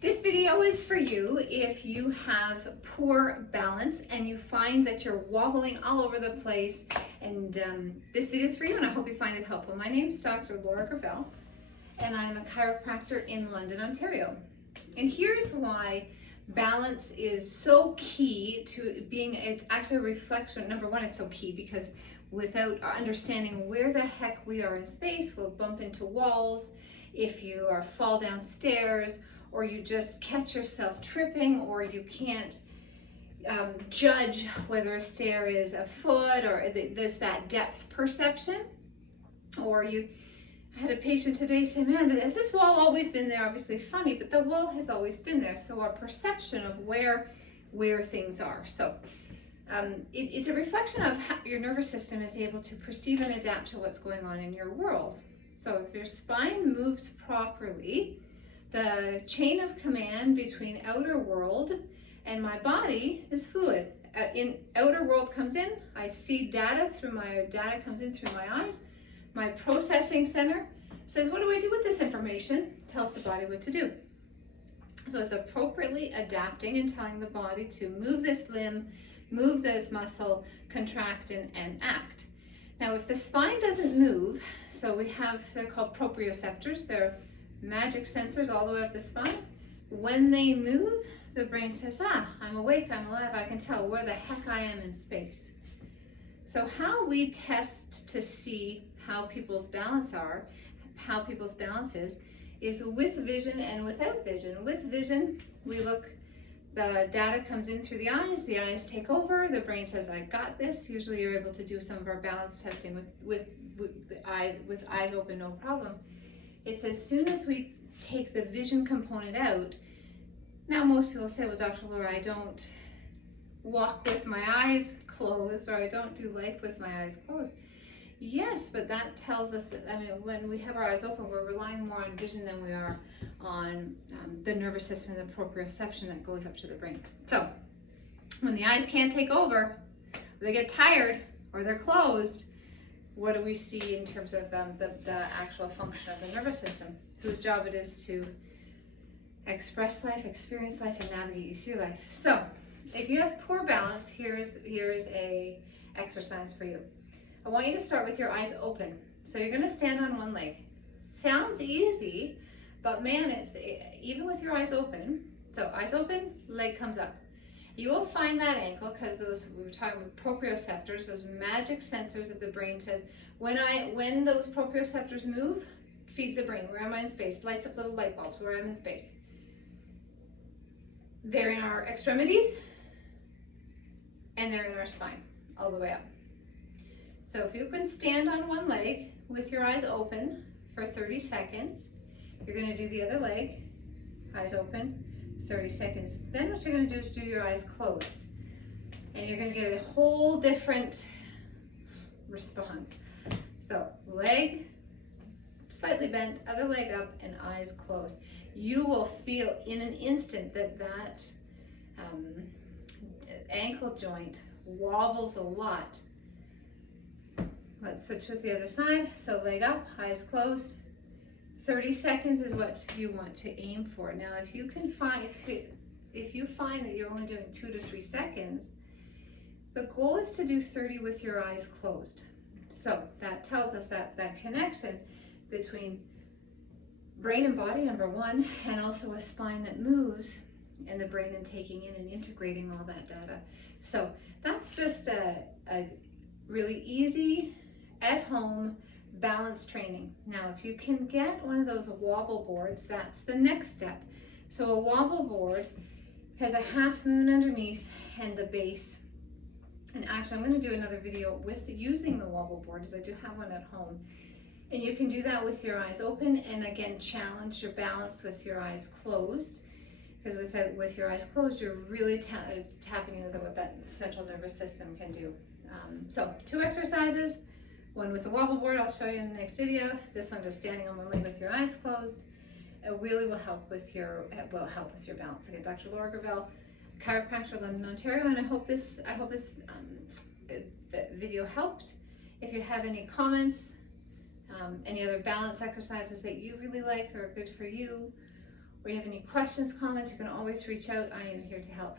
This video is for you if you have poor balance and you find that you're wobbling all over the place, and this video is for you and I hope you find it helpful. My name is Dr. Laura Gravel and I'm a chiropractor in London, Ontario. And here's why balance is so key to being, it's actually a reflection. Number one, it's so key because without understanding where the heck we are in space, we'll bump into walls. If you fall downstairs, or you just catch yourself tripping, or you can't judge whether a stair is a foot, or there's that depth perception. Or I had a patient today say, man, has this wall always been there? Obviously funny, but the wall has always been there. So our perception of where things are. So it's a reflection of how your nervous system is able to perceive and adapt to what's going on in your world. So if your spine moves properly, the chain of command between outer world and my body is fluid. Outer world comes in, I see data comes in through my eyes. My processing center says, what do I do with this information? Tells the body what to do. So it's appropriately adapting and telling the body to move this limb, move this muscle, contract and act. Now if the spine doesn't move, so they're called proprioceptors, they're magic sensors all the way up the spine. When they move, the brain says, I'm awake, I'm alive, I can tell where the heck I am in space. So how we test to see how people's balance is with vision and without vision. With vision, we look, the data comes in through the eyes take over, the brain says, I got this. Usually you're able to do some of our balance testing with eyes open, no problem. It's as soon as we take the vision component out. Now most people say, well, Dr. Laura, I don't walk with my eyes closed, or I don't do life with my eyes closed. Yes, but that tells us that, when we have our eyes open, we're relying more on vision than we are on the nervous system and the proprioception that goes up to the brain. So when the eyes can't take over, they get tired, or they're closed, what do we see in terms of the actual function of the nervous system, whose job it is to express life, experience life, and navigate you through life. So if you have poor balance, here is a exercise for you. I want you to start with your eyes open. So you're going to stand on one leg. Sounds easy, but man, it's even with your eyes open. So eyes open, leg comes up. You will find that ankle, because we were talking about proprioceptors, those magic sensors that the brain says, when those proprioceptors move, feeds the brain. Where am I in space? Lights up little light bulbs where I'm in space. They're in our extremities, and they're in our spine, all the way up. So if you can stand on one leg with your eyes open for 30 seconds, you're going to do the other leg, eyes open, 30 seconds. Then what you're going to do is do your eyes closed. And you're going to get a whole different response. So leg slightly bent, other leg up, and eyes closed. You will feel in an instant that ankle joint wobbles a lot. Let's switch with the other side. So leg up, eyes closed. 30 seconds is what you want to aim for. Now, if you find that you're only doing 2 to 3 seconds, the goal is to do 30 with your eyes closed. So that tells us that connection between brain and body, number one, and also a spine that moves, and the brain then taking in and integrating all that data. So that's just a really easy, at-home balance training. Now, if you can get one of those wobble boards, that's the next step. So a wobble board has a half moon underneath and the base. And actually, I'm going to do another video with using the wobble board, as I do have one at home. And you can do that with your eyes open, and again, challenge your balance with your eyes closed. Because with your eyes closed, you're really tapping into what that central nervous system can do. So 2 exercises. One with the wobble board, I'll show you in the next video. This one just standing on one leg with your eyes closed. It really will help with your balance. Again, Dr. Laura Gravel, chiropractor, London, Ontario, and I hope this video helped. If you have any comments, any other balance exercises that you really like or are good for you, or you have any questions, comments, you can always reach out. I am here to help.